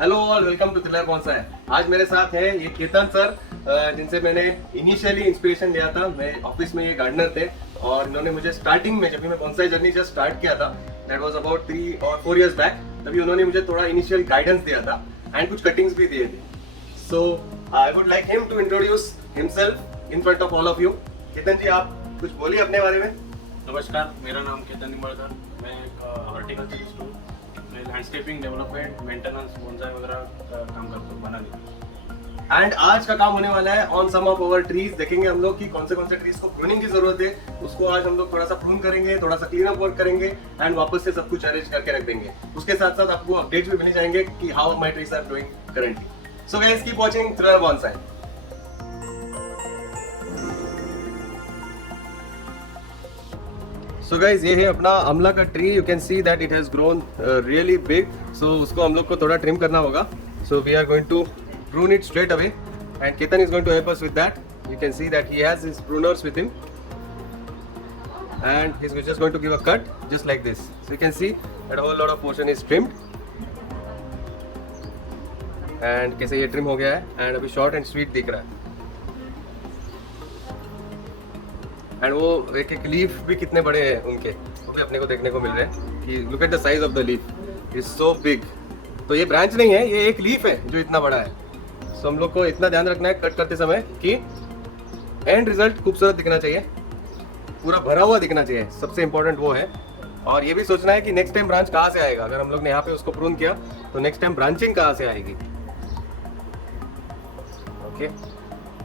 Hello all, welcome to थिलर bonsai. आज मेरे साथ है ये केतन सर, जिनसे मैंने इनिशियली इंस्पिरेशन लिया था। मैं ऑफिस में ये गार्डनर थे और इन्होंने मुझे स्टार्टिंग में, जब भी मैं बॉन्साई जर्नी जस्ट स्टार्ट किया था, दैट वाज अबाउट 3 और 4 इयर्स बैक, तभी उन्होंने मुझे थोड़ा इनिशियल गाइडेंस दिया था एंड कुछ कटिंग्स भी दिए थे। So I would like him to introduce himself in front of all of you. Ketan ji, आप कुछ बोलिए अपने बारे में। नमस्कार, मेरा नाम केतन निंबाळकर। मैं एक हॉर्टिकल्चरिस्ट हूँ। मैं लैंडस्केपिंग, डेवलपमेंट, मेंटेनेंस, बोनसाई वगैरह का काम करता हूँ बनाने। एंड आज का काम होने वाला है on some of our trees. देखेंगे हम लोग कि कौन से ट्रीज को प्रूनिंग की जरूरत है, उसको आज हम लोग थोड़ा सा प्रून करेंगे, थोड़ा सा क्लीन अप वर्क करेंगे एंड वापस से सब कुछ अरेंज करके रख देंगे। उसके साथ साथ आपको अपडेट्स भी मिल जाएंगे कि how my trees are doing currently. So guys, keep watching थिलर बॉन्साई। सो गाइज, ये है अपना आंवला का tree. You can see that it has grown really big. So उसको हम लोग को थोड़ा ट्रिम करना होगा। So we are going to prune it straight away and Ketan is going to help us with that. You can see that he has his pruners with him and he's just going to give a cut just like this. So you can see that a whole lot of portion is trimmed and कैसे ये trim हो गया है and अभी short and sweet दिख रहा है। And वो एक एक लीफ भी कितने बड़े हैं उनके, वो भी अपने को देखने को मिल रहे हैं कि look at the size of the leaf, is so big. तो ये ब्रांच नहीं है, ये एक लीफ है जो इतना बड़ा है। सो हम लोग को इतना ध्यान रखना है कट करते समय कि एंड रिजल्ट खूबसूरत दिखना चाहिए, पूरा भरा हुआ दिखना चाहिए, सबसे इंपॉर्टेंट वो है। और ये भी सोचना है कि नेक्स्ट टाइम ब्रांच कहाँ से आएगा। अगर हम लोग ने यहाँ पे उसको प्रून किया तो नेक्स्ट टाइम ब्रांचिंग कहाँ से आएगी। ओके,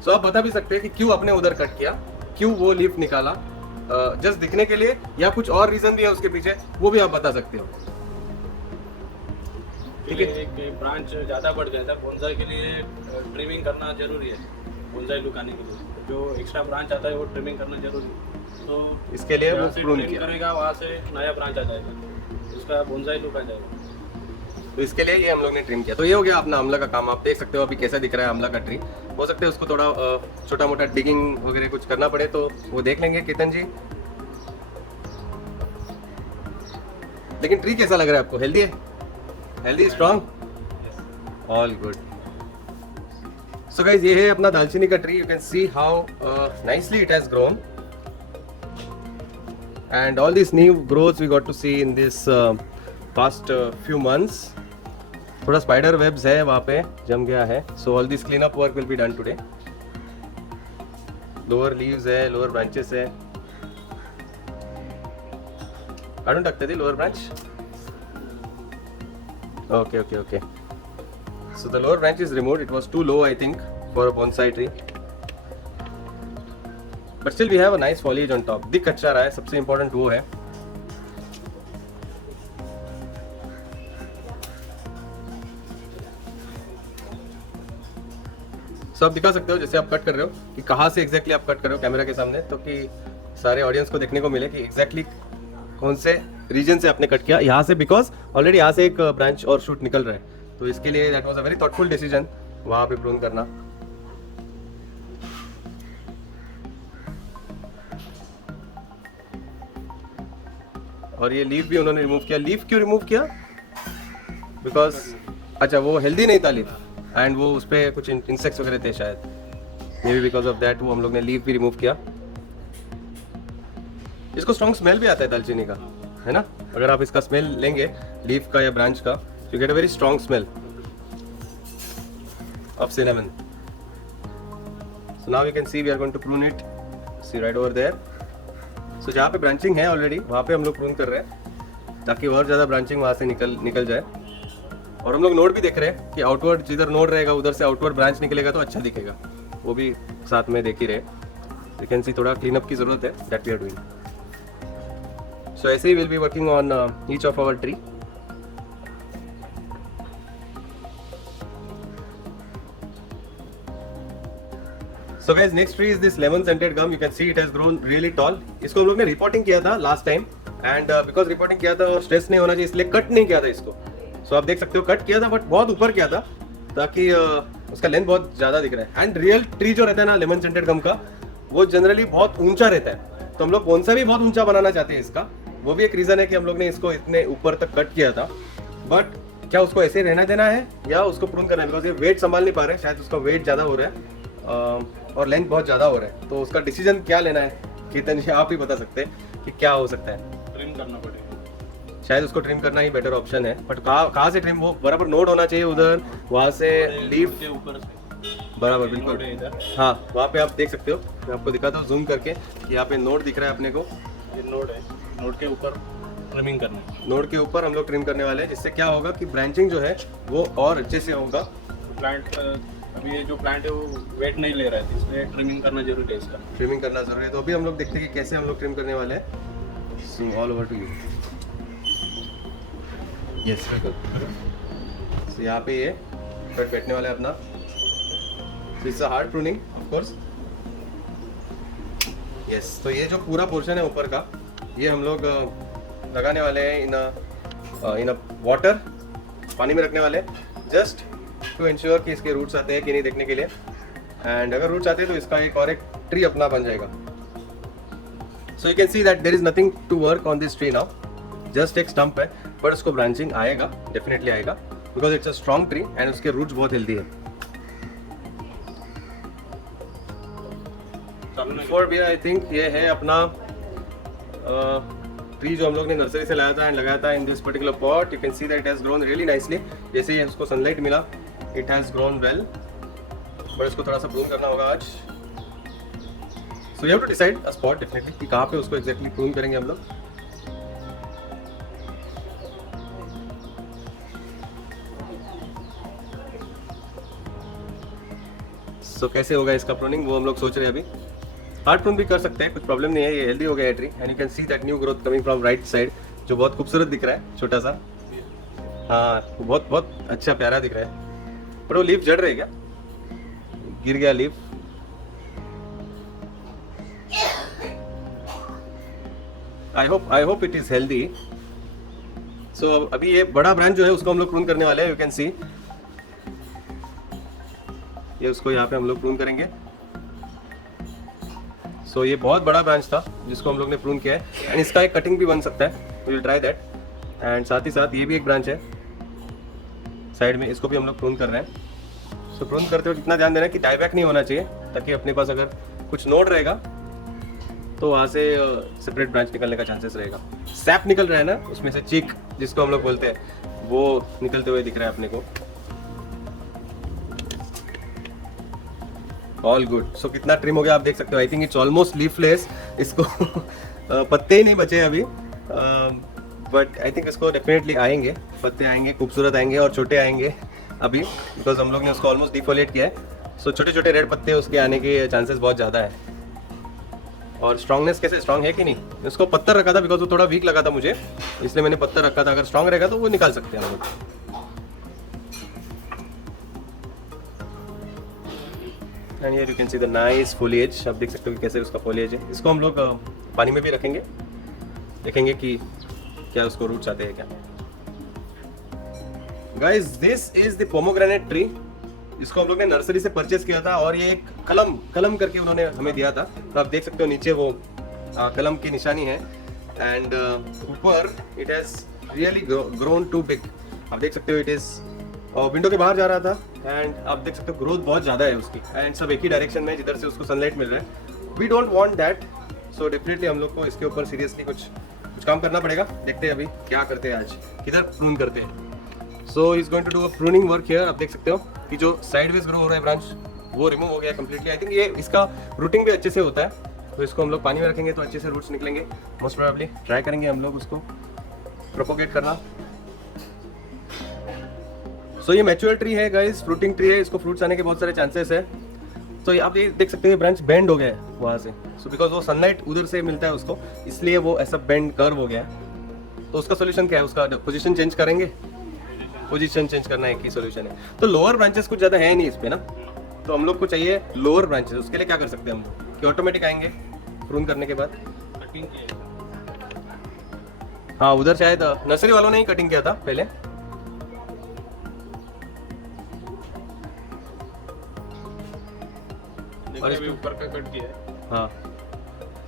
सो आप बता भी सकते हैं कि क्यों आपने उधर कट किया, क्यों वो लीफ निकाला, जस्ट दिखने के लिए या कुछ और रीजन भी है उसके पीछे, वो भी आप बता सकते हो। ठीक है, एक ब्रांच ज़्यादा बढ़ गया था, बोनसाई के लिए ट्रिमिंग करना जरूरी है। बोनसाई लुक आने के लिए जो एक्स्ट्रा ब्रांच आता है वो ट्रिमिंग करना जरूरी है। तो इसके लिए वो प्रून ट्रिम किया करेगा, वहाँ से नया ब्रांच आ जाएगा, उसका बोनसाई लुक आ जाएगा। तो इसके लिए ये हम लोग ने ट्रिम किया। तो ये हो गया अपना आंवला का काम। आप देख सकते हो अभी कैसा दिख रहा है आंवला का ट्री। हो सकता है उसको थोड़ा छोटा मोटा डिगिंग वगैरह कुछ करना पड़े तो वो देख लेंगे केतन जी। लेकिन ट्री कैसा लग रहा है आपको? हेल्दी है? Healthy, strong, all good. So guys, ये है अपना दालचीनी का tree. You can see how nicely it has grown and all this new growths we got to see in this past few months. थोड़ा स्पाइडर वेब्स है वहाँ पे, जम गया है। So all this clean up work will be done today. Lower leaves है, lower branches है, काढून टाकते ती lower branch. Okay, okay, okay. So the lower branch is removed. It was too low, I think, for a bonsai tree. But still we have a nice foliage on top. दिख अच्छा रहा है, सबसे important वो है। So आप दिखा सकते हो जैसे आप कट कर रहे हो कि कहाँ से exactly आप कट कर रहे हो कैमरा के सामने, तो कि सारे ऑडियंस को देखने को मिले कि exactly कौन से रीजन से आपने कट किया। यहाँ से बिकॉज ऑलरेडी यहाँ से एक ब्रांच और शूट निकल रहा है, तो इसके लिए that was a very thoughtful decision वहाँ पे प्रून करना। और ये लीफ भी उन्होंने रिमूव किया। लीफ क्यों रिमूव किया? बिकॉज अच्छा, वो हेल्दी नहीं था लीफ एंड वो उस पर कुछ इंसेक्ट्स वगैरह थे शायद, may be because of that वो हम लोग ने लीफ भी रिमूव किया। इसको स्ट्रॉन्ग स्मेल भी आता है दालचीनी का, है ना? अगर आप इसका स्मेल लेंगे लीफ का या ब्रांच का, you get a very strong smell of cinnamon. So now you can see we are going to prune it, see right over there. So जहाँ पे ब्रांचिंग है ऑलरेडी वहाँ पे हम लोग प्रून कर रहे हैं ताकि और ज़्यादा ब्रांचिंग वहाँ से निकल जाए। और हम लोग नोड भी देख रहे हैं कि आउटवर्ड जिधर नोड रहेगा उधर से आउटवर्ड ब्रांच निकलेगा तो अच्छा दिखेगा, वो भी साथ में देख ही रहे। यू कैन सी थोड़ा क्लीन अप की जरूरत है, that we are doing. So ऐसे ही we'll be working on each of our tree. So guys, next tree is this lemon scented gum. You can see it has grown really tall. इसको हम लोग ने reporting किया था last time and because reporting किया था और stress नहीं होना चाहिए इसलिए कट नहीं किया था इसको। सो आप देख सकते हो कट किया था बट बहुत ऊपर किया था ताकि उसका लेंथ बहुत ज़्यादा दिख रहा है। एंड रियल ट्री जो रहता है ना लेमन सेंटेड गम का, वो जनरली बहुत ऊंचा रहता है, तो हम लोग बोनसाई भी बहुत ऊंचा बनाना चाहते हैं इसका। वो भी एक रीज़न है कि हम लोग ने इसको इतने ऊपर तक कट किया था। बट क्या उसको ऐसे रहना देना है या उसको प्रून करना है, बिकॉज ये वेट संभाल नहीं पा रहे, शायद उसका वेट ज़्यादा हो रहा है और लेंथ बहुत ज़्यादा हो रहा है, तो उसका डिसीजन क्या लेना है केतन जी, आप ही बता सकते हैं कि क्या हो सकता है। ट्रिम करना पड़ेगा। शायद उसको ट्रिम करना ही बेटर ऑप्शन है, बट कहाँ से ट्रिम, वो बराबर नोट होना चाहिए उधर, वहाँ से लीफ के ऊपर से बराबर नोड बिल्कुल। है इधर, हाँ वहाँ पे आप देख सकते हो, मैं आपको दिखाता हूँ जूम करके कि यहाँ पे नोट दिख रहा है अपने को, ये नोड है, नोड के ऊपर ट्रिमिंग करना है। नोड के ऊपर हम लोग ट्रिम करने वाले हैं, जिससे क्या होगा कि ब्रांचिंग जो है वो और अच्छे से होगा। प्लांट अभी ये जो प्लांट है वो वेट नहीं ले रहा है, इसलिए ट्रिमिंग करना जरूरी है इसका। ट्रिमिंग करना जरूरी है, तो अभी हम लोग देखते हैं कि कैसे हम लोग ट्रिम करने वाले हैं। So all over to you. Yes बिल्कुल। सो यहाँ पे ये कट बैठने वाला है अपना, it's a hard pruning of course. Yes, तो ये जो पूरा पोर्शन है ऊपर का, ये हम लोग लगाने वाले हैं इन अ वाटर, पानी में रखने वाले हैं, जस्ट टू इंश्योर कि इसके रूट्स आते हैं कि नहीं देखने के लिए। एंड अगर रूट्स आते हैं तो इसका एक ट्री अपना बन जाएगा। So you can see that there is nothing to work on this tree now, just एक स्टंप है, बट उसको ब्रांचिंग आएगा, डेफिनेटली आएगा, because it's a strong tree and उसके रूट्स बहुत हेल्दी है। बिफोर भी आई थिंक ये है अपना ट्री जो हम लोग ने नर्सरी से लाया था एंड लगाया था in this particular pot. You can see that it has grown really nicely, जैसे ही उसको सनलाइट मिला it has grown well, but इसको थोड़ा सा प्रून करना होगा आज। So you have to decide a spot definitely कि कहाँ पे उसको एग्जैक्टली प्रून करेंगे हम लोग। सो कैसे होगा इसका प्रूनिंग वो हम लोग सोच रहे हैं अभी। हार्ड प्रून भी कर सकते हैं, कुछ प्रॉब्लम नहीं है, ये हेल्दी हो गया है tree and you can see that new growth coming from right side, जो बहुत खूबसूरत दिख रहा है, छोटा सा। हाँ बहुत बहुत अच्छा प्यारा दिख रहा है, पर वो लीफ जड़ रहे क्या, गिर गया leaf. I hope it is healthy. So अभी ये बड़ा ब्रांच जो है उसको हम लोग प्रून करने वाले हैं, यू कैन सी ये उसको यहाँ पे हम लोग प्रून करेंगे। सो ये बहुत बड़ा ब्रांच था जिसको हम लोग ने प्रून किया है एंड इसका एक कटिंग भी बन सकता है, we will try that. And साथ ही साथ ये भी एक ब्रांच है साइड में, इसको भी हम लोग प्रून कर रहे हैं। सो प्रून करते हुए कितना ध्यान देना है कि टाईबैक नहीं होना चाहिए, ताकि अपने पास अगर कुछ नोड रहेगा तो वहाँ से सेपरेट ब्रांच निकलने का चांसेस रहेगा। सैप निकल रहा है ना उसमें से, चीक जिसको हम लोग बोलते हैं, वो निकलते हुए दिख रहा है अपने को। All good. सो कितना ट्रिम हो गया आप देख सकते हो, I think it's almost leafless, इसको पत्ते ही नहीं बचे अभी, बट आई थिंक इसको डेफिनेटली आएंगे, पत्ते आएंगे, खूबसूरत आएंगे और छोटे आएंगे अभी, बिकॉज हम लोग ने उसको ऑलमोस्ट डिफोलिएट किया है। सो छोटे छोटे रेड पत्ते उसके आने के चांसेस बहुत ज़्यादा है। और स्ट्रॉन्गनेस कैसे, स्ट्रॉन्ग है कि नहीं, इसको पत्थर रखा था बिकॉज वो थोड़ा वीक लगा था मुझे, इसलिए मैंने पत्थर रखा था, अगर स्ट्रॉन्ग रहेगा तो वो निकाल सकते हैं हम लोग। And here you can see the nice foliage, आप देख सकते हो कि कैसे उसका foliage है। इसको हम लोग पानी में भी रखेंगे, देखेंगे कि क्या उसको रूट्स आते हैं क्या। Guys this is the pomegranate tree, इसको हम लोग ने नर्सरी से परचेज किया था और ये एक कलम करके उन्होंने हमें दिया था, तो आप देख सकते हो नीचे वो कलम की निशानी है एंड ऊपर it has really grown too big. आप देख सकते हो इट इज विंडो के बाहर जा रहा था एंड आप देख सकते हो ग्रोथ बहुत ज़्यादा है उसकी, एंड सब एक ही डायरेक्शन में जिधर से उसको सनलाइट मिल रहा है। We don't want that, so definitely हम लोग को इसके ऊपर सीरियसली कुछ काम करना पड़ेगा। देखते हैं अभी क्या करते हैं, आज किधर प्रून करते हैं। So is going to do a pruning work here. आप देख सकते हो कि जो साइडवेज ग्रो हो रहा है ब्रांच वो रिमूव हो गया कम्प्लीटली। आई थिंक ये इसका रूटिंग भी अच्छे से होता है, तो इसको हम लोग पानी में रखेंगे तो अच्छे से रूट्स निकलेंगे। मोस्ट प्रोबेबली ट्राई करेंगे हम लोग उसको प्रोपोगेट करना। सो ये मैच्योर ट्री है गाइस, फ्रूटिंग ट्री है, इसको फ्रूट्स आने के बहुत सारे चांसेस है। तो आप ये देख सकते हैं ब्रांच बेंड हो गया है वहाँ से, सो बिकॉज वो सनलाइट उधर से मिलता है उसको, इसलिए वो ऐसा बेंड कर्व हो गया है। तो उसका सोल्यूशन क्या है, उसका पोजीशन चेंज करेंगे, पोजीशन चेंज करना है कि सोल्यूशन है। तो लोअर ब्रांचेस कुछ ज़्यादा है नहीं इस पे ना, तो हम लोग को चाहिए लोअर ब्रांचेस। उसके लिए क्या कर सकते हैं हम लोग कि ऑटोमेटिक आएंगे प्रून करने के बाद। कटिंग किया, हाँ उधर शायद नर्सरी वालों ने ही कटिंग किया था पहले। और अभी ऊपर का कट किया है। हाँ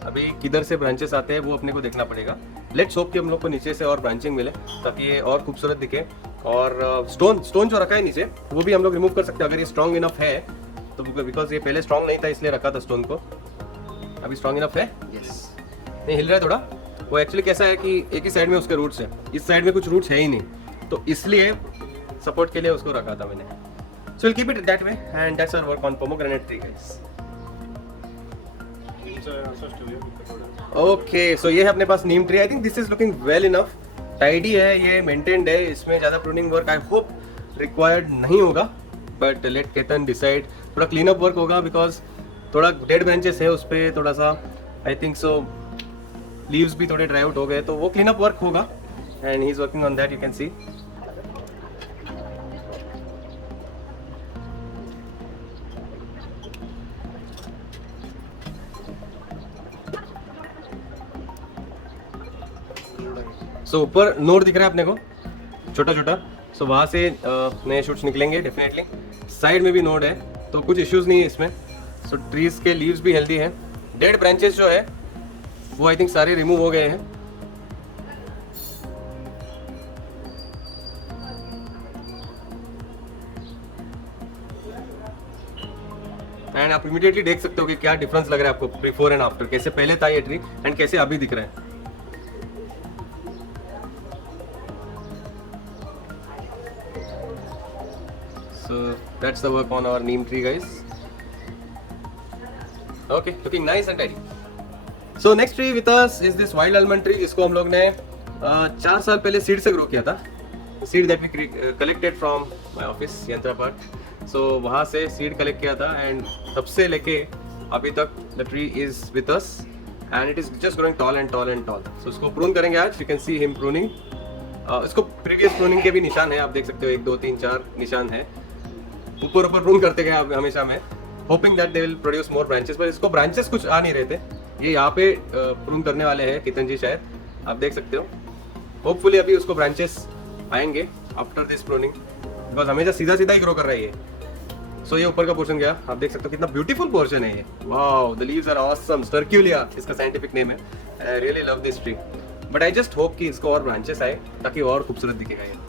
अभी किधर से ब्रांचेस आते हैं वो अपने को देखना पड़ेगा। लेट्स होप कि हम लोग को नीचे से और ब्रांचिंग मिले ताकि ये और खूबसूरत दिखे, और स्टोन जो रखा है नीचे वो भी हम लोग रिमूव कर सकते हैं अगर ये स्ट्रॉन्ग इनफ है तो, बिकॉज ये पहले स्ट्रॉन्ग नहीं था इसलिए रखा था स्टोन को। अभी स्ट्रॉन्ग इनफ है, यस। नहीं हिल रहा है थोड़ा। वो एक्चुअली कैसा है कि एक ही साइड में उसके रूट्स है, इस साइड में कुछ रूट्स है ही नहीं, तो इसलिए सपोर्ट के लिए उसको रखा था मैंने। So will keep it that way and that's our work on pomegranate tree guys. Okay, so ये है अपने पास neem tree. I think this is looking well enough, tidy है, ये मेंटेन्ड है, इसमें ज़्यादा pruning work I hope required नहीं होगा, बट लेट केतन डिसाइड। थोड़ा क्लीन अप वर्क होगा बिकॉज थोड़ा डेड ब्रांचेस है उस पर, थोड़ा सा आई थिंक सो लीव्स भी थोड़े ड्राई आउट हो गए, तो वो क्लीन अप वर्क होगा and he is working on that, you can see. So ऊपर नोड दिख रहा है अपने को छोटा छोटा, सो वहाँ से नए शूट्स निकलेंगे डेफिनेटली। साइड में भी नोड है तो कुछ इश्यूज नहीं है इसमें। सो ट्रीज के लीव्स भी हेल्दी हैं। डेड ब्रांचेस जो है वो आई थिंक सारे रिमूव हो गए हैं। एंड आप इमीडिएटली देख सकते हो कि क्या डिफरेंस लग रहा है आपको बिफोर एंड आफ्टर, कैसे पहले था ये ट्री एंड कैसे अभी दिख रहा है। So that's the work on our neem tree guys. Okay, looking nice and tidy. So next tree with us is this wild almond tree, जिसको हम लोग ने 4 साल पहले सीड से ग्रो किया था। Seed that we collected from my office यंत्रापाट। सो वहाँ से सीड कलेक्ट किया था एंड तब से लेके अभी तक the tree is with us and it is just growing tall and tall and tall. So इसको प्रून करेंगे आज, you can see him pruning. इसको प्रीवियस प्रूनिंग के भी निशान है, आप देख सकते हो 1 2 3 4 निशान है। ऊपर प्रून करते गए आप हमेशा में, hoping that they will produce more branches, पर इसको ब्रांचेस कुछ आ नहीं रहे थे। ये यहाँ पे प्रून करने वाले हैं केतन जी शायद, आप देख सकते हो। होपफुली अभी उसको ब्रांचेस आएंगे आफ्टर दिस प्रूनिंग, बिकॉज हमेशा सीधा सीधा ही ग्रो कर रहा है ये। सो ये ऊपर का पोर्शन गया, आप देख सकते हो कितना ब्यूटीफुल पोर्शन है ये। Wow, the leaves are awesome, सर्क्यूलिया इसका साइंटिफिक नेम है। I really love this tree, but I just hope कि इसको और ब्रांचेस आए ताकि और खूबसूरत दिखेगा ये।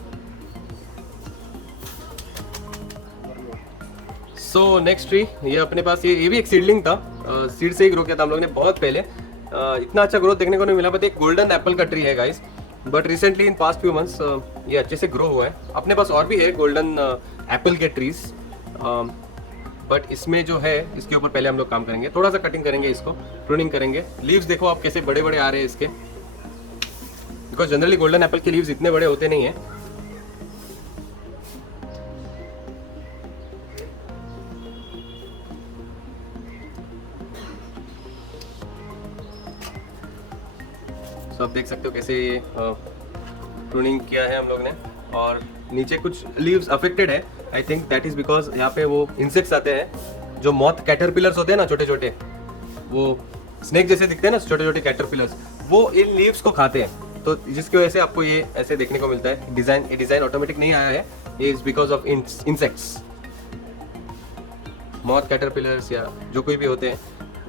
सो नेक्स्ट ट्री, ये अपने पास ये भी एक सीडलिंग था, सीड से ही ग्रो किया था हम लोग ने बहुत पहले। इतना अच्छा ग्रोथ देखने को नहीं मिला, बट एक गोल्डन एप्पल का ट्री है guys, but recently in past few months ये अच्छे से ग्रो हुआ है। अपने पास और भी है गोल्डन एप्पल के ट्रीज, बट इसमें जो है इसके ऊपर पहले हम लोग काम करेंगे, थोड़ा सा कटिंग करेंगे, इसको प्रूनिंग करेंगे। लीव्स देखो आप कैसे बड़े बड़े आ रहे हैं इसके, बिकॉज जनरली गोल्डन एप्पल के लीव्स इतने बड़े होते नहीं है। तो आप देख सकते हो कैसे ये प्रूनिंग किया है हम लोग ने, और नीचे कुछ लीव्स अफेक्टेड है। I think that is because यहाँ पे वो इंसेक्ट्स आते हैं जो मॉथ कैटरपिलर्स होते हैं ना, छोटे छोटे वो स्नेक जैसे दिखते हैं ना, छोटे छोटे कैटरपिलर्स, वो इन लीव्स को खाते हैं, तो जिसकी वजह से आपको ये ऐसे देखने को मिलता है। ये डिजाइन ऑटोमेटिक नहीं आया है, ये is because of insects, moth caterpillars या जो कोई भी होते हैं,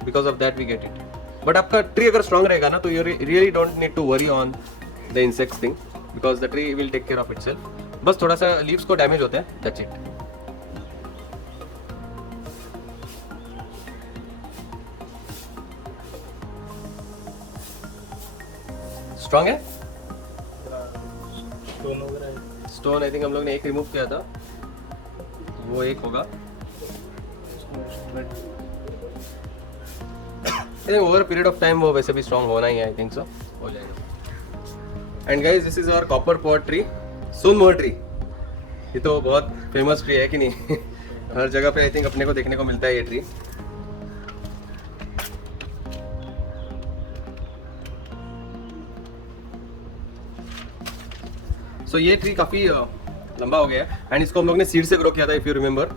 because of that we get it. But आपका ट्री अगर स्ट्रॉन्ग रहेगा ना तो you really don't need to worry on the insects thing, because the tree will take care of itself. बस थोड़ा सा लीव्स को डैमेज होता है, दैट्स इट। स्ट्रॉन्ग है स्टोन, आई थिंक हम लोग ने एक रिमूव किया था, वो एक होगा। ओवर पीरियड ऑफ टाइम वो वैसे भी स्ट्रॉन्ग होना ही है, आई थिंक सो हो जाएगा। And guys, this is our copper pod tree, सुनमोर ट्री। ये तो बहुत फेमस ट्री है कि नहीं हर जगह पे आई थिंक अपने को देखने को मिलता है ये ट्री। सो ये ट्री काफ़ी लंबा हो गया है एंड इसको हम लोग ने सीड से ग्रो किया था, if you remember,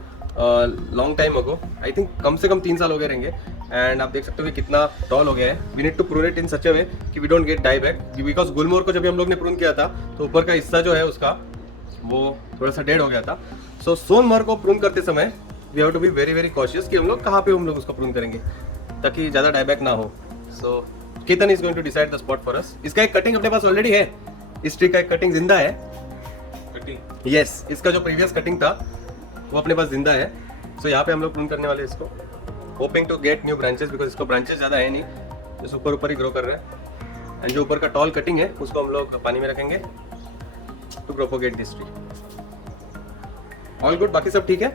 long time ago. I think कम से कम 3 साल हो गए रहेंगे। एंड आप देख सकते हो कि कितना टॉल हो गया है। We need to prune it in such a way कि we don't get die back, because गुलमोहर को जब हम लोग ने प्रून किया था तो ऊपर का हिस्सा जो है उसका वो थोड़ा सा डेड हो गया था। सो सोनमोहर को प्रून करते समय we have to be very very cautious कि हम लोग कहाँ पे हम लोग उसको प्रून करेंगे ताकि ज़्यादा डाई बैक ना हो। So Ketan is going to decide the spot for us. इसका एक कटिंग अपने पास ऑलरेडी है, इस ट्री का एक कटिंग जिंदा है। कटिंग यस, इसका जो प्रीवियस कटिंग था वो अपने पास जिंदा है। सो यहाँ पे हम लोग प्रून करने वाले हैं इसको, hoping to get new branches, because इसको ब्रांचेस ज़्यादा है नहीं, इस ऊपर ही ग्रो कर रहे हैं। एंड जो ऊपर का टॉल कटिंग है उसको हम लोग पानी में रखेंगे to propagate this tree. All good, बाकी सब ठीक है,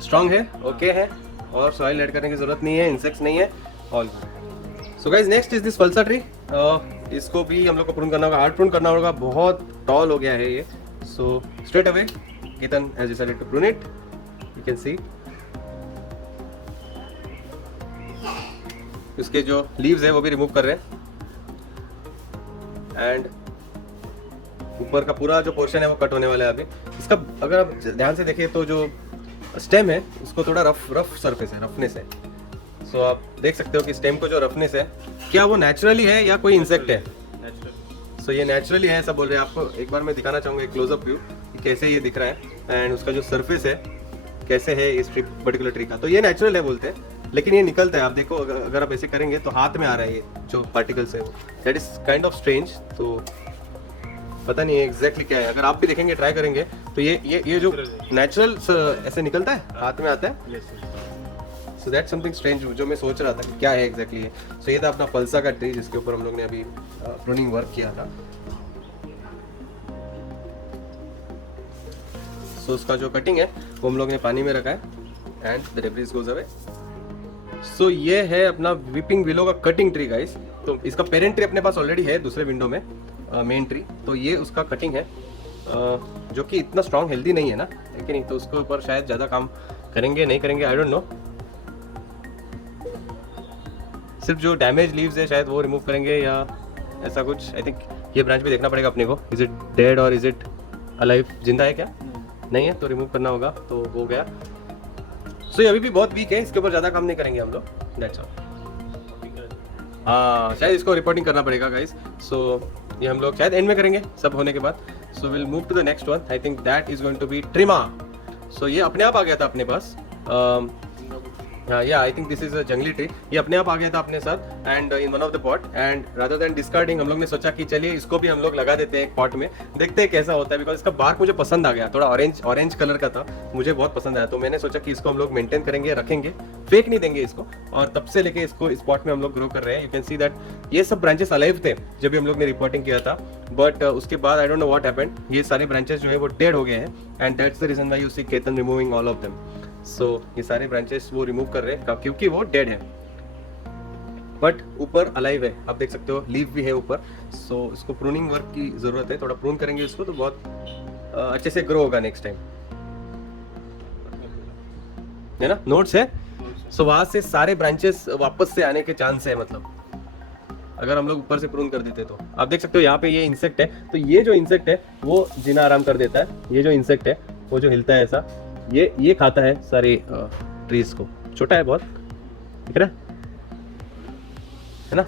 स्ट्रांग है, ओके है, और सॉइल ऐड करने की जरूरत नहीं है, इंसेक्ट्स नहीं है, all good. So guys next is this Phalsa tree. इसको भी हम लोग को प्रून करना होगा, हार्ड प्रून करना होगा, बहुत टॉल हो गया है ये। So straight away Ketan has decided to prune it, you can see। इसके जो लीव्स है वो भी रिमूव कर रहे हैं, एंड ऊपर का पूरा जो पोर्शन है वो कट होने वाला है अभी। इसका अगर आप ध्यान से देखिए तो जो स्टेम है उसको थोड़ा रफ सरफेस है, रफनेस है। सो आप देख सकते हो कि स्टेम को जो रफनेस है, क्या वो नेचुरली है या कोई इंसेक्ट है? सो ये नेचुरली है ऐसा बोल रहे हैं। आपको एक बार मैं दिखाना चाहूँगा एक क्लोजअप व्यू कि कैसे ये दिख रहा है, एंड उसका जो सरफेस है कैसे है इस ट्री पर्टिकुलर ट्री का। तो ये नेचुरल है बोलते हैं, लेकिन ये निकलता है। आप देखो अगर आप ऐसे करेंगे तो हाथ में आ रहा है ये जो पार्टिकल्स है, that is kind of strange. तो पता नहीं एग्जैक्टली क्या है, अगर आप भी देखेंगे ट्राई करेंगे तो ये जो नेचुरल ऐसे निकलता है, हाथ में आता है। सो दैट समथिंग स्ट्रेंज जो मैं सोच रहा था कि क्या है एग्जैक्टली ये। सो ये था अपना फलसा का ट्री जिसके ऊपर हम लोग ने अभी प्रूनिंग वर्क किया था। सो उसका जो कटिंग है वो हम लोग ने पानी में रखा है, and the debris goes away. So ये है अपना वीपिंग विलो का कटिंग ट्री गाइस। तो इसका पेरेंट ट्री अपने पास ऑलरेडी है दूसरे विंडो में, मेन ट्री। तो ये उसका कटिंग है जो कि इतना स्ट्रॉन्ग हेल्दी नहीं है ना, है कि नहीं? तो उसके ऊपर शायद ज़्यादा काम करेंगे नहीं करेंगे, आई डोंट नो। सिर्फ जो डैमेज लीव्स है शायद वो रिमूव करेंगे या ऐसा कुछ। आई थिंक ये ब्रांच भी देखना पड़ेगा अपने को, इज इट डेड और इज इट अलाइव, जिंदा है क्या? नहीं है तो रिमूव करना होगा। तो हो गया। सो ये अभी भी बहुत वीक है, इसके ऊपर ज़्यादा काम नहीं करेंगे हम लोग, दैट्स ऑल। हाँ शायद इसको रिपोर्टिंग करना पड़ेगा गाइस। सो ये हम लोग शायद एंड में करेंगे सब होने के बाद। So will move to the next one, I think that is going to be trimmed. So ये अपने आप आ गया था अपने पास, हाँ या आई थिंक दिस इज अ जंगली ट्री। ये अपने आप आ गया था अपने साथ and in one of the pot, and rather than discarding हम लोग ने सोचा कि चलिए इसको भी हम लोग लगा देते हैं एक पॉट में, देखते हैं कैसा होता है। बिकॉज इसका बार्क मुझे पसंद आ गया, थोड़ा ऑरेंज कलर का था, मुझे बहुत पसंद आया। तो मैंने सोचा कि इसको हम लोग मेंटेन करेंगे, रखेंगे, फेक नहीं देंगे इसको। और तब से लेके इसको इस पॉट में हम लोग ग्रो कर रहे हैं। यू कैन सी दैट ये सब ब्रांचेस अलाइव थे जब भी हम लोग ने रिपोर्टिंग किया था, बट उसके बाद आई डोंट नो व्हाट हैपेंड, ये सारे ब्रांचेस जो है वो डेड हो गए हैं, and that's the reason why you see Ketan removing all of them. So ये सारे ब्रांचेस वो रिमूव कर रहे हैं क्योंकि वो डेड है, बट ऊपर अलाइव है। आप देख सकते हो लीफ भी है ऊपर। सो इसको प्रूनिंग वर्क की जरूरत है, थोड़ा प्रून करेंगे इसको तो बहुत अच्छे से ग्रो होगा नेक्स्ट टाइम, है ना? नोट्स है। सो वहां से सारे ब्रांचेस वापस से आने के चांस है, मतलब अगर हम लोग ऊपर से प्रून कर देते तो। आप देख सकते हो यहाँ पे ये इंसेक्ट है, तो ये जो इंसेक्ट है वो जीना आराम कर देता है। ये जो इंसेक्ट है वो जो हिलता है ऐसा, ये खाता है सारे ट्रीज को। छोटा है बहुत, दिख रहा है ना?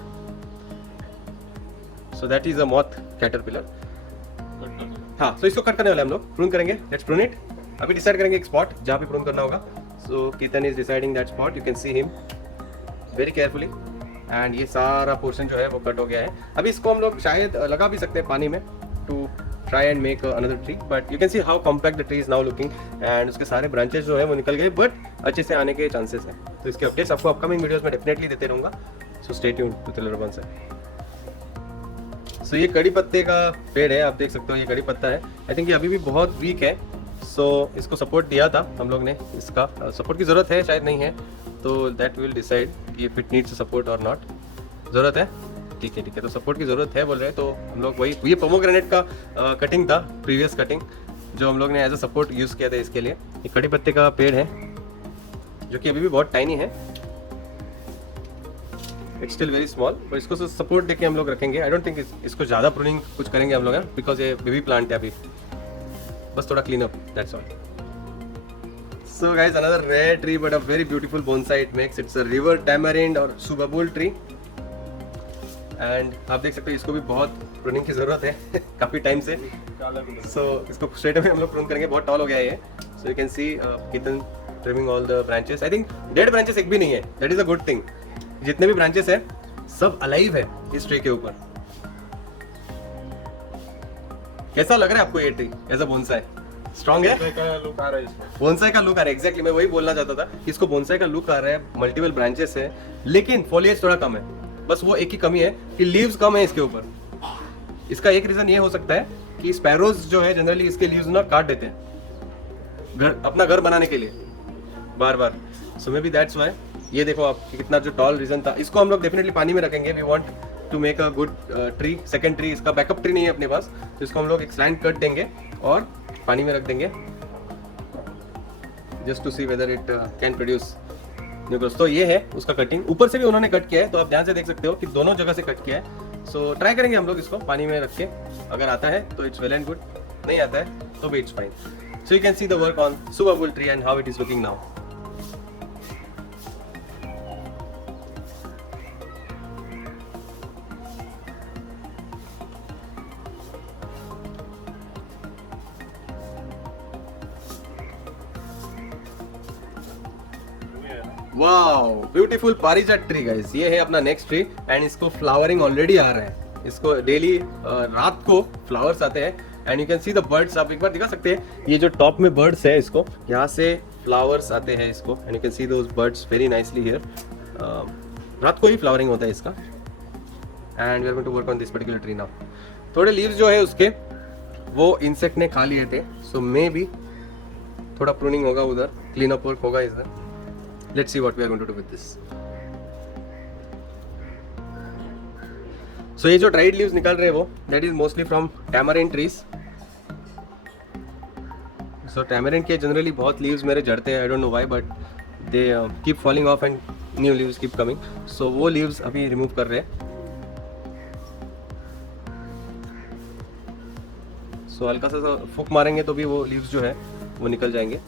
सो that is a moth caterpillar. हाँ, सो इसको कट करने वाले हम लोग, प्रून करेंगे। Let's prune it. अभी डिसाइड करेंगे एक स्पॉट जहाँ पे प्रून करना होगा। So Ketan is deciding that spot, you can see him very carefully. And ये सारा पोर्शन जो है वो कट हो गया है। अभी इसको हम लोग शायद लगा भी सकते हैं पानी में to try and make another tree, but you can see how compact the tree is now looking, and उसके सारे branches जो है वो निकल गए, but अच्छे से आने के चांसेस हैं। तो इसके अपडेट्स आपको अपकमिंग वीडियोस में डेफिनेटली देते रहूँगा, so stay tuned to Tiller Bonsai। So ये कड़ी पत्ते का पेड़ है, आप देख सकते हो ये कड़ी पत्ता है। आई थिंक ये अभी भी बहुत वीक है, so इसको सपोर्ट दिया था हम लोग ने। इसका सपोर्ट की ज़रूरत है शायद नहीं है, तो दैट विल डिसाइड कि इफ इट नीड्स सपोर्ट और नॉट। ज़रूरत है, ठीक है। तो सपोर्ट की ज़रूरत है बोल रहे हैं, तो हम लोग वही, ये पोमोग्रेनेट का कटिंग था, प्रीवियस कटिंग जो हम लोग ने एज अ सपोर्ट यूज़ किया था इसके लिए। ये कड़ी पत्ते का पेड़ है जो कि अभी भी बहुत टाइनी है, इट्स स्टिल वेरी स्मॉल, पर इसको सपोर्ट देके हम लोग रखेंगे। आई डोंट थिंक इसको ज़्यादा प्रूनिंग कुछ करेंगे हम लोग, है बिकॉज ये बेबी प्लांट है अभी, बस थोड़ा clean up, that's all. So guys, another rare tree but a very beautiful bonsai it makes. It's a river tamarind और सुबबुल ट्री, एंड आप देख सकते हो इसको भी बहुत प्रूनिंग की ज़रूरत है काफ़ी टाइम से। सो इसको स्ट्रेट अवे हम लोग प्रून करेंगे, बहुत टॉल हो गया है ये। सो you can C Ketan trimming all the branches. I think dead branches एक भी नहीं है, that is a good thing. जितने भी ब्रांचेस है सब अलाइव है इस ट्री के ऊपर। कैसा लग रहा है आपको ये tree as a bonsai? Strong है? बोनसाई का लुक आ रहा है इसमें। बोनसाई का लुक आ रहा है, एग्जैक्टली मैं वही बोलना चाहता था। इसको बोनसाई का लुक आ रहा है, मल्टीपल ब्रांचेस है, लेकिन फॉलिएज थोड़ा कम है। बस वो एक ही कमी है कि लीव्स कम है इसके ऊपर। इसका एक रीजन ये हो सकता है कि स्पैरोज जो है जनरली इसके लीव्स ना काट देते हैं घर, अपना घर बनाने के लिए बार बार। सो मे बी दैट्स व्हाई। ये देखो आप कितना जो टॉल रीजन था। इसको हम लोग डेफिनेटली पानी में रखेंगे। We want to make a good tree, second tree. इसका बैकअप ट्री नहीं है अपने पास, तो इसको हम लोग एक स्लैंट कट देंगे और पानी में रख देंगे just to see whether it can produce new growth. तो ये है उसका कटिंग। ऊपर से भी उन्होंने कट किया है, तो आप ध्यान से देख सकते हो कि दोनों जगह से कट किया है। सो ट्राई करेंगे हम लोग इसको पानी में रख के। अगर आता है तो इट्स वेल एंड गुड, नहीं आता है तो भी it's fine. So you can see the work on super bull tree and how it is looking now. Wow, beautiful पारिजात ट्री गाइस। ये है अपना नेक्स्ट ट्री एंड इसको फ्लावरिंग ऑलरेडी आ रहा है। इसको डेली रात को फ्लावर्स आते हैं and you can see the birds. आप एक बार दिखा सकते हैं, ये जो टॉप में बर्ड्स है, इसको यहाँ से फ्लावर्स आते हैं इसको, and you can see those birds very nicely here. रात को ही फ्लावरिंग होता है इसका। And we are going to work on this particular tree now. थोड़े लीव्स जो है उसके वो इंसेक्ट ने खा लिए थे, सो मे बी थोड़ा प्रूनिंग होगा उधर, क्लीन अप वर्क होगा इधर। Let's see what we are going to do with this. So ये जो dried leaves निकल रहे हैं वो that is mostly from tamarind trees. So tamarind के generally बहुत leaves मेरे झड़ते हैं, I don't know why, but they keep falling off and new leaves keep coming. So वो leaves अभी remove कर रहे हैं। So हल्का सा फूक मारेंगे तो भी वो leaves जो है वो निकल जाएंगे।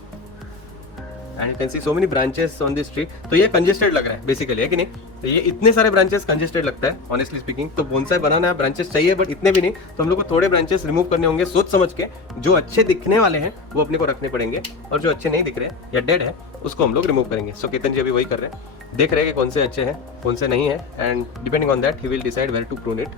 And you can see so many branches on this tree. तो ये कंजेस्टेड लग रहा है बेसिकली, है कि नहीं? तो ये इतने सारे ब्रांचेस कंजेस्टेड लगता है ऑनेस्टली स्पीकिंग। तो बोनसाई बनाना है, ब्रांचेस चाहिए बट इतने भी नहीं, तो हम लोग को थोड़े ब्रांचेस रिमूव करने होंगे सोच समझ के। जो अच्छे दिखने वाले हैं वो अपने को रखने पड़ेंगे, और जो अच्छे नहीं दिख रहे या डेड है उसको हम लोग रिमूव करेंगे। सो केतन जी अभी वही कर रहे हैं, देख रहे हैं कि कौन से अच्छे हैं कौन से नहीं है, and depending on that he will decide where to prune it.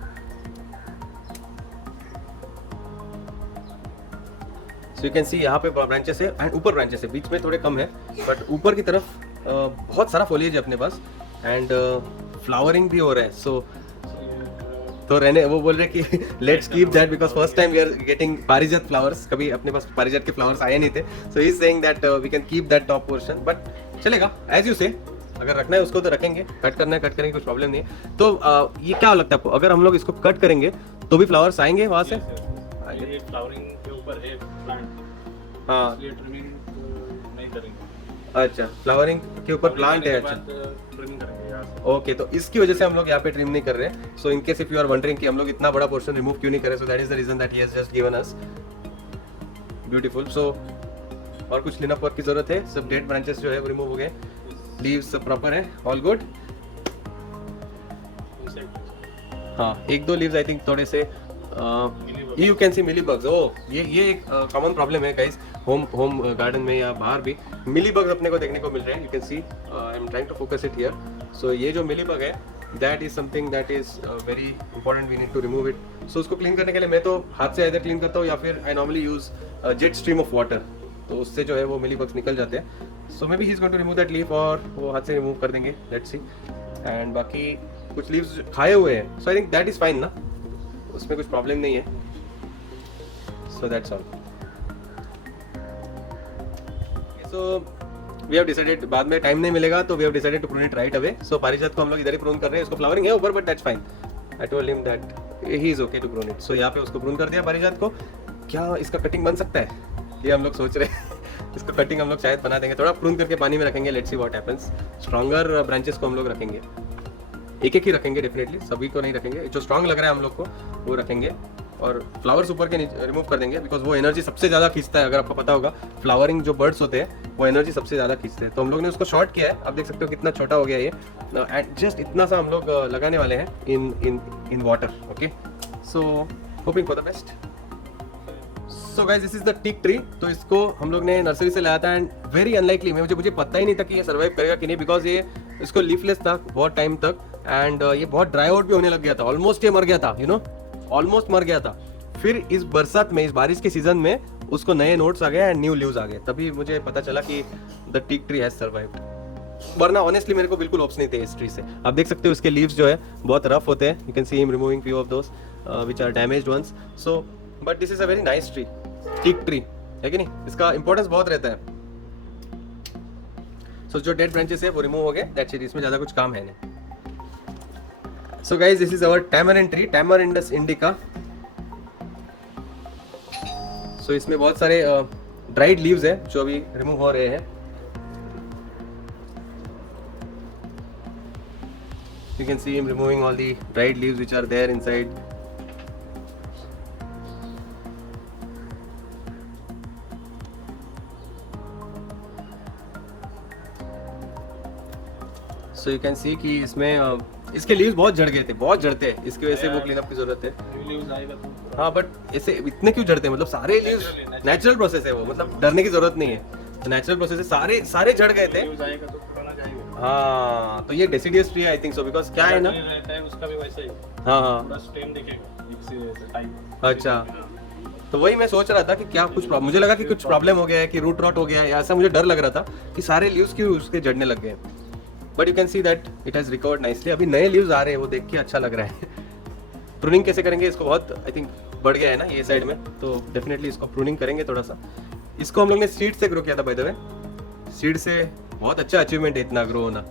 So you can see यहाँ पे ब्रांचेस है एंड ऊपर ब्रांचेस है, बीच में थोड़े कम है, बट ऊपर की तरफ बहुत सारा फोलिएज है अपने पास एंड फ्लावरिंग भी हो रहा है। सो तो रहने वो बोल रहे कि let's keep that because first time we are getting parijat flowers. कभी अपने पास पारिजात के फ्लावर्स आए नहीं थे, so he is saying that we can keep that top portion, but चलेगा एज यू से। अगर रखना है उसको तो रखेंगे, कट करना है कट करेंगे, कुछ प्रॉब्लम नहीं है। तो ये क्या लगता है आपको, अगर हम लोग इसको कट करेंगे तो भी फ्लावर्स आएंगे वहाँ से? ये फ्लावरिंग के ऊपर है प्लांट, हाँ, इसलिए ट्रिमिंग नहीं करेंगे। अच्छा, फ्लावरिंग के ऊपर प्लांट है। अच्छा, ट्रिमिंग करेंगे यहाँ से। ओके, तो इसकी वजह से हम लोग यहाँ पे ट्रिम नहीं कर रहे हैं। So in case if you are wondering कि हम लोग इतना बड़ा पोर्शन रिमूव क्यों नहीं कर रहे, so that is the reason that he has just given us. Beautiful. So और कुछ क्लीन अप वर्क की जरूरत है, सब डेड ब्रांचेस जो है वो रिमूव हो गए, लीव्स प्रॉपर है, ऑल गुड। हाँ, एक दो लीव्स आई थिंक थोड़े से you can see mealy bugs. ओ ये एक कॉमन प्रॉब्लम है गाइस, होम गार्डन में या बाहर भी मिली बग्स अपने को देखने को मिल रहे हैं। You can see I am trying to focus it here. So ये जो मिली बग है that is something that is very important, we need to remove it. So उसको क्लीन करने के लिए मैं तो हाथ से इधर क्लीन करता हूँ या फिर I normally use jet stream of water, तो उससे जो है वो मिली बग्स निकल जाते हैं। So maybe he is going to remove that leaf, और वो हाथ से रिमूव कर देंगे, लेट्स सी। एंड बाकी कुछ लीव्स खाए हुए हैं, so I think that is fine ना, उसमें कुछ प्रॉब्लम नहीं है। So that's all. So we have decided, बाद में टाइम नहीं मिलेगा तो we have decided to prune it right away. So पारिजात को हम लोग इधर ही प्रून कर रहे हैं, उसको फ्लावरिंग है ऊपर but that's fine. I told him that he is okay to prune it. So यहाँ पे उसको प्रून कर दिया पारिजात को। क्या इसका कटिंग बन सकता है, ये हम लोग सोच रहे हैं। इसका कटिंग हम लोग शायद बना देंगे, थोड़ा प्रून करके पानी में रखेंगे, let's see what happens. Stronger branches को हम लोग रखेंगे, एक एक ही रखेंगे डेफिनेटली, सभी को नहीं रखेंगे। जो स्ट्रांग लग रहा है हम लोग को वो रखेंगे, और फ्लावर्स ऊपर के रिमूव कर देंगे बिकॉज वो एनर्जी सबसे ज़्यादा खींचता है। अगर आपको पता होगा, फ्लावरिंग जो बर्ड्स होते हैं वो एनर्जी सबसे ज़्यादा खींचते हैं। तो हम लोग ने उसको शॉर्ट किया है, आप देख सकते हो कितना छोटा हो गया ये, एंड जस्ट इतना सा हम लोग लगाने वाले हैं in water. Okay, so hoping for the best. So guys, this is the teak tree. तो इसको हम लोग ने नर्सरी से लाया था एंड वेरी अनलाइकली, मुझे पता ही नहीं था कि ये सर्वाइव करेगा कि नहीं, बिकॉज ये इसको लीफलेस था बहुत टाइम तक, एंड ये बहुत ड्राई आउट भी होने लग गया था, ऑलमोस्ट ये मर गया था, यू नो, ऑलमोस्ट मर गया था। फिर इस बरसात में, इस बारिश के सीजन में उसको नए नोट्स आ गए एंड न्यू लीव्स आ गए, तभी मुझे पता चला कि the teak tree has survived. वरना ऑनेस्टली मेरे को बिल्कुल होप्स नहीं थे इस ट्री से। आप देख सकते हो इसके लीव्स जो है बहुत रफ होते हैं, you can see him removing few of those which are damaged ones. So but this is a very nice tree, teak tree है कि नहीं, इसका इंपॉर्टेंस बहुत रहता है। सो जो डेड ब्रांचेस है वो रिमूव हो गए, दैट्स इट, इसमें ज़्यादा कुछ काम है नहीं। So guys this is our tamarind tree, tamarindus indica. So इसमें बहुत सारे ड्राइड लीव्स है जो अभी रिमूव हो रहे हैं। You can see him removing all the dried leaves which are there inside. So you can see कि इसमें इसके लीव्स बहुत झड़ गए थे, बहुत झड़ते हैं, इसकी वजह से वो क्लीन अप की जरूरत है। लीव्स आएगा तो हाँ बट ऐसे इतने क्यों झड़ते हैं, मतलब सारे लीव्स नेचुरल प्रोसेस है वो, मतलब डरने की जरूरत नहीं है, नेचुरल प्रोसेस है, सारे सारे झड़ गए थे। लीव्स आएगा तो पुराना जाएगा। हाँ तो ये deciduous tree I think so, because क्या है ना, रहता है उसका भी वैसा ही, हाँ हाँ पूरा स्टेम दिखेगा एक से टाइप। अच्छा, तो वही मैं सोच रहा था कि क्या कुछ मुझे लगा कि कुछ प्रॉब्लम हो गया है, कि रूट रॉट हो गया है, ऐसा मुझे डर लग रहा था कि सारे लीव्स क्यों उसके जड़ने लग गए। But you can see that it has recovered nicely. अभी नए लीव्स आ रहे हैं, वो देख के अच्छा लग रहा है। प्रूनिंग कैसे करेंगे इसको, बहुत आई थिंक बढ़ गया है ना ये साइड में, तो डेफिनेटली इसको प्रूनिंग करेंगे थोड़ा सा। इसको हम लोग ने सीड से ग्रो किया था बाय द वे, सीड से बहुत अच्छा अचीवमेंट है इतना ग्रो होना,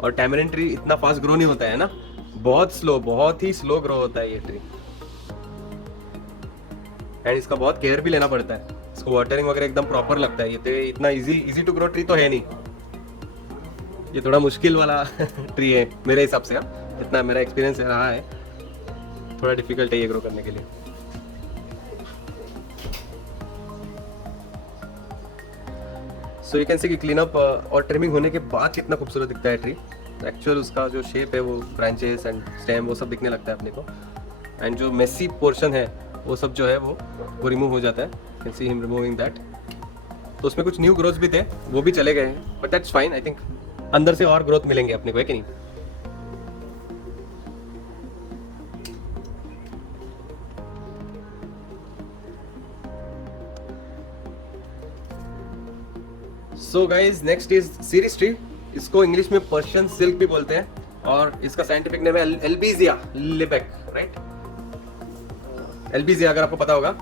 और टैमरिंड ट्री इतना फास्ट ग्रो नहीं होता है ना, बहुत स्लो, बहुत ही स्लो ग्रो होता है ये ट्री, एंड इसका बहुत केयर भी लेना पड़ता है, इसको वाटरिंग वगैरह एकदम प्रॉपर लगता है। ये तो इतना इजी टू ग्रो ट्री तो है नहीं, ये थोड़ा मुश्किल वाला ट्री है मेरे हिसाब से। हाँ इतना मेरा एक्सपीरियंस रहा है, थोड़ा डिफिकल्ट है ये ग्रो करने के लिए। सो यू कैन सी कि क्लीन अप और ट्रिमिंग होने के बाद कितना खूबसूरत दिखता है ट्री। एक्चुअल उसका जो शेप है वो ब्रांचेस एंड स्टेम वो सब दिखने लगता है अपने को, एंड जो मेसी पोर्शन है वो सब जो है वो रिमूव हो जाता है। Can see him removing that. तो उसमें कुछ न्यू ग्रोथ भी थे, वो भी चले गए हैं, but that's fine. I think अंदर से और ग्रोथ मिलेंगे अपने को, है कि नहीं। So guys next is series tree, इसको इंग्लिश में पर्शियन सिल्क भी बोलते हैं, और इसका साइंटिफिक नेम है एल्बीजिया लिबेक, राइट, एल्बीजिया अगर आपको पता होगा।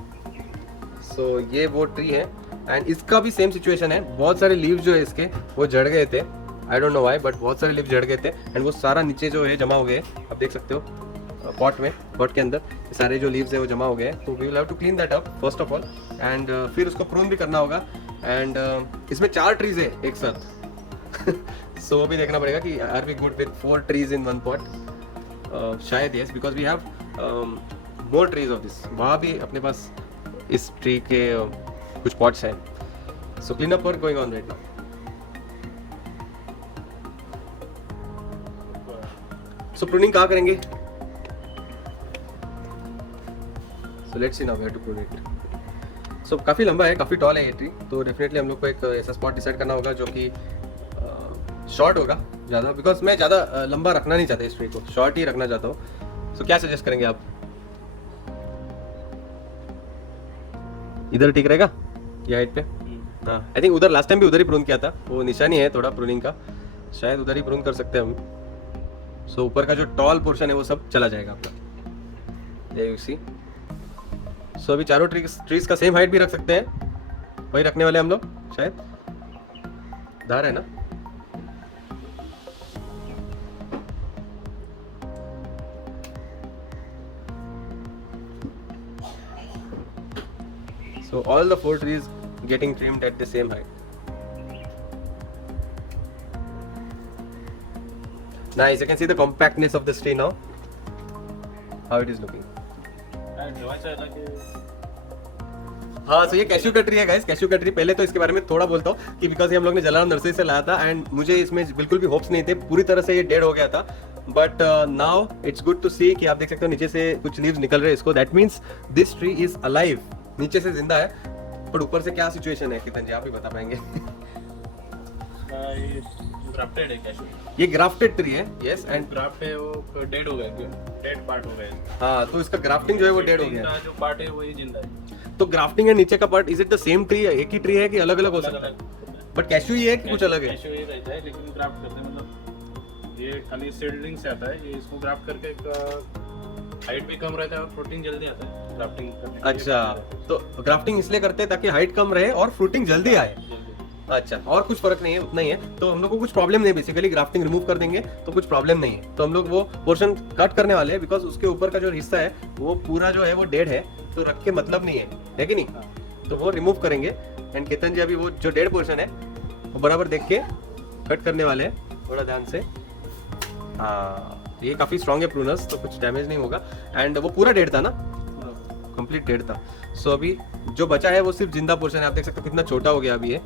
सो ये वो ट्री है, एंड इसका भी सेम सिचुएशन है, बहुत सारे लीव्स जो है इसके वो झड़ गए थे, आई डोंट नो व्हाई, बट बहुत सारे लीव्स झड़ गए थे, एंड वो सारा नीचे जो है जमा हो गए, आप देख सकते हो पॉट में, पॉट के अंदर सारे जो लीव्स है वो जमा हो गए। तो we will have to clean that up first of all, and फिर उसको प्रून भी करना होगा, एंड इसमें 4 ट्रीज है एक साथ। सो वो भी देखना पड़ेगा कि are we good with 4 trees in 1 pot, शायद yes, because we have more trees of this. वहाँ भी अपने पास इस ट्री के कुछ पॉट्स हैं। So clean up work going on right now. So pruning कहाँ करेंगे? So let's see now where to prune it. So काफ़ी लंबा है, काफ़ी टॉल है ये ट्री, तो डेफिनेटली हम लोग को एक ऐसा स्पॉट डिसाइड करना होगा जो कि शॉर्ट होगा ज़्यादा, बिकॉज मैं ज़्यादा लंबा रखना नहीं चाहता इस ट्री को, शॉर्ट ही रखना चाहता हूँ। सो क्या सजेस्ट करेंगे आप? इधर ठीक रहेगा ये हाइट पे? हाँ आई थिंक उधर लास्ट टाइम भी उधर ही प्रून किया था, वो निशानी है थोड़ा प्रूनिंग का, शायद उधर ही प्रून कर सकते हैं हम। सो ऊपर का जो टॉल पोर्शन है वो सब चला जाएगा अपना, ये यू सी। सो अभी चारों ट्रीज का सेम हाइट भी रख सकते हैं, वही रखने वाले हम लोग शायद, धार है ना। So all the 4 trees getting trimmed at the same height. Nice, you can see the compactness of this tree now. How it is looking. हाँ, so ये कैश्यू का ट्री है गाइस, कैश्यू का ट्री। पहले तो इसके बारे में थोड़ा बोलता हूँ कि बिकॉज ये हम लोग ने जलाराम नर्सरी से लाया था, एंड मुझे इसमें बिल्कुल भी होप्स नहीं थे, पूरी तरह से ये डेड हो गया था, but now it's good to see कि आप देख सकते हो नीचे से कुछ लीव्स निकल रहे हैं इसको, that means this tree is alive, नीचे से जिंदा है। पर ऊपर से क्या सिचुएशन है कितन जी, आप ही बता पाएंगे? ये ग्राफ्टेड है कैशू। ये ग्राफ्टेड ट्री है, यस, एंड ग्राफ्ट है वो डेड हो गया, डेड पार्ट हो गया। हाँ, तो इसका ग्राफ्टिंग जो है वो डेड हो गया का है। जो पार्ट है वही जिंदा है। तो ग्राफ्टिंग है नीचे का part, is it the same tree है, एक ही ट्री है कि अलग अलग हो सकता है? बट कैशू ही है कि कुछ अलग है? कैशू ही रहता है, लेकिन ग्राफ्ट करते हैं मतलब ये खाली सीडलिंग से आता है। ये इसको ग्राफ्ट करके हाइट भी कम रहता है और प्रोटीन जल्दी आता है ग्राफ्टिंग करने के लिए। अच्छा, तो ग्राफ्टिंग इसलिए करते हैं ताकि हाइट कम रहे और फ्रूटिंग जल्दी आए। जल्दी। अच्छा, और कुछ फर्क नहीं है, उतना ही है। तो हम लोग को कुछ प्रॉब्लम नहीं, बेसिकली ग्राफ्टिंग रिमूव कर देंगे तो कुछ प्रॉब्लम नहीं है। तो हम लोग वो पोर्शन कट करने वाले हैं बिकॉज उसके ऊपर का जो हिस्सा है वो पूरा जो है वो डेड है, तो रख के मतलब नहीं है कि नहीं? तो वो रिमूव करेंगे। एंड केतन जी अभी वो जो डेड पोर्शन है वो बराबर देख के कट करने वाले हैं, थोड़ा ध्यान से। हाँ, ये काफी स्ट्रॉन्ग है प्रूनर्स, तो कुछ डैमेज नहीं होगा। एंड वो पूरा डेड था ना, कंप्लीट डेड था। सो अभी जो बचा है वो सिर्फ जिंदा पोर्शन है। आप देख सकते हो कितना छोटा हो गया अभी, ये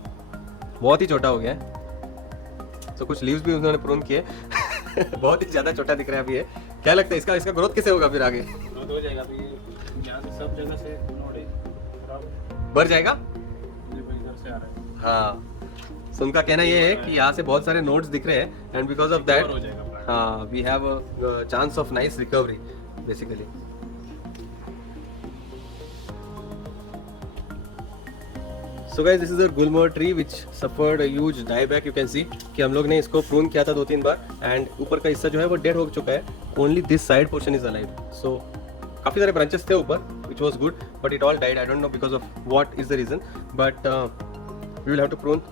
बहुत ही छोटा हो गया है। तो कुछ लीव्स भी उन्होंने प्रून किए बहुत ही ज्यादा छोटा दिख रहा है अभी ये। क्या लगता है इसका ग्रोथ कैसे होगा फिर आगे? ग्रोथ हो जाएगा अभी, यहाँ से सब जगह से नोड है, बढ़ जाएगा। इधर से आ रहा है। हाँ, सो उनका कहना ये है कि यहाँ से बहुत सारे नोड्स दिख रहे हैं एंड बिकॉज ऑफ दैट हो जाएगा plant। हाँ, we have a chance of nice recovery basically. So guys, this is a gulmohar tree which suffered a huge dieback. You can see कि हम लोग ने इसको प्रून किया था 2-3 बार एंड ऊपर का हिस्सा जो है वो डेड हो चुका है। Only this side portion is alive. So काफी सारे ब्रांचेस थे ऊपर which was good, but it all died. I don't know because of what is the reason, but we will have to prune.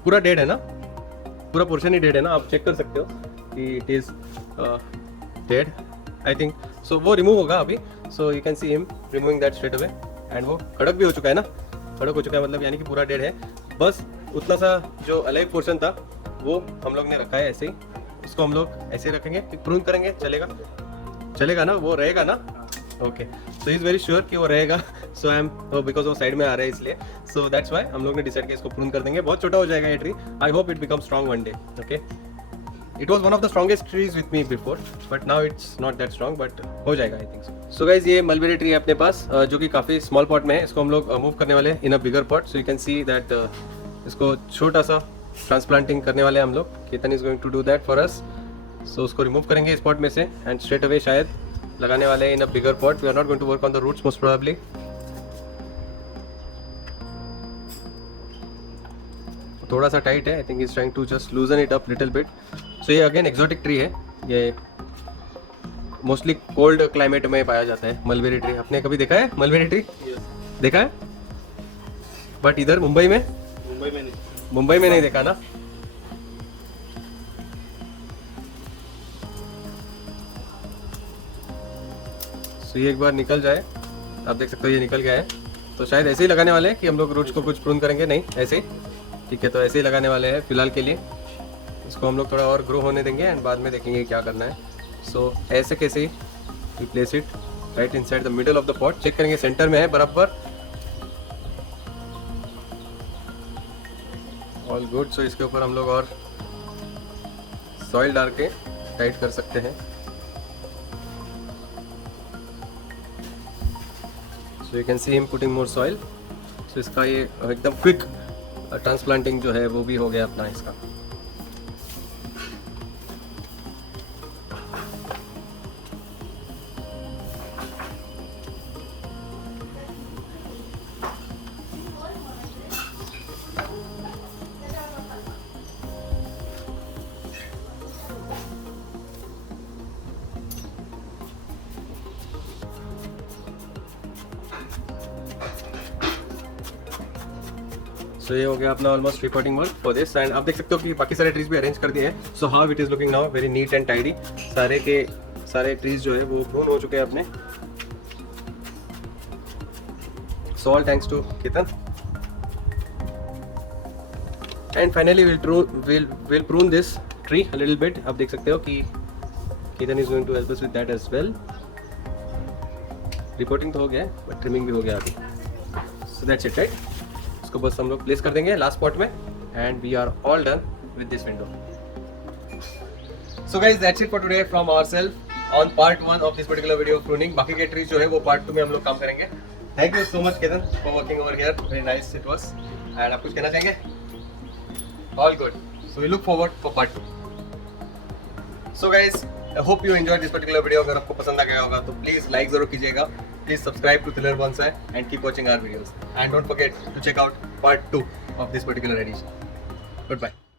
पूरा dead है ना, पूरा portion ही dead है ना, आप चेक कर सकते हो कि it is dead I think. So वो रिमूव होगा अभी। So you can see him removing that straight away. And वो खड़क भी हो चुका है ना, खड़क हो चुका है मतलब यानी कि पूरा डेड है। बस उतना सा जो अलाइव पोर्शन था वो हम लोग ने रखा है ऐसे ही। उसको हम लोग ऐसे ही रखेंगे, प्रून करेंगे, चलेगा ना, वो रहेगा ना? Okay, so is very sure कि वो रहेगा। सो आई एम बिकॉज वो साइड में आ रहा है इसलिए, सो दैट्स व्हाई हम लोग ने डिसाइड किया इसको प्रून कर देंगे। बहुत छोटा हो जाएगा ये tree. I hope it become strong one day. Okay, it was one of the strongest trees with me before, but now it's not that strong, but हो जाएगा आई थिंक सो। सो गाइज, ये मलबेरी ट्री है अपने पास जो कि काफ़ी स्मॉल पॉट में है। इसको हम लोग मूव करने वाले हैं in a bigger pot. So you can see that इसको छोटा सा ट्रांसप्लांटिंग करने वाले हैं हम लोग। Ketan is going to do that for us. So उसको रिमूव करेंगे इस पॉट में से एंड स्ट्रेट अवे शायद लगाने वाले हैं in a bigger pot. We are not going to work on the roots most probably. थोड़ा सा टाइट है, I think is trying to just loosen it up little bit. So ये again exotic tree है, ये mostly cold climate में पाया जाता है मलबेरी ट्री। आपने कभी देखा है मलबेरी ट्री? देखा है, बट इधर मुंबई में नहीं देखा ना। सो ये एक बार निकल जाए, आप देख सकते हो ये निकल गया है। तो शायद ऐसे ही लगाने वाले हैं कि हम लोग रूट्स को कुछ प्रून करेंगे, नहीं ऐसे ही, ठीक है। तो ऐसे ही लगाने वाले हैं फिलहाल के लिए। इसको हम लोग थोड़ा और ग्रो होने देंगे एंड बाद में देखेंगे क्या करना है। सो ऐसे कैसे ही place it right inside the middle of the pot. Check करेंगे सेंटर में है बराबर, ऑल गुड। सो इसके ऊपर हम लोग और सॉइल डाल के टाइट कर सकते हैं। So you can see him putting more soil. So इसका ये एकदम क्विक ट्रांसप्लांटिंग जो है वो भी हो गया अपना इसका। सो ये हो गया अपना almost reporting work for this. And आप देख सकते हो कि बाकी सारे ट्रीज भी अरेंज कर दिए हैं। So how it is looking now, very neat and tidy. सारे के सारे ट्रीज जो है वो प्रून हो चुके हैं अपने। So all thanks to Ketan. And finally we'll prune this tree a little bit। आप देख सकते हो कि Ketan is going to help us with that as well। Repotting तो हो गया है बट ट्रिमिंग भी हो गया अभी। So that's it right. इसको बस हम लोग प्लेस कर देंगे लास्ट पॉट में and we are all done with this window. So guys, that's it for today from ourself on part 1 of this particular video of pruning. बाकी के trees जो है वो पार्ट 2 में हम लोग काम करेंगे। Thank you so much Ketan for working over here, very nice it was. And आप कुछ कहना चाहेंगे? All good. So we look forward for part 2. So guys, I hope you enjoyed this particular video. अगर आपको पसंद आ गया होगा तो प्लीज लाइक जरूर कीजिएगा. Please subscribe to Thriller Bonsai and keep watching our videos. And don't forget to check out part 2 of this particular edition. Goodbye.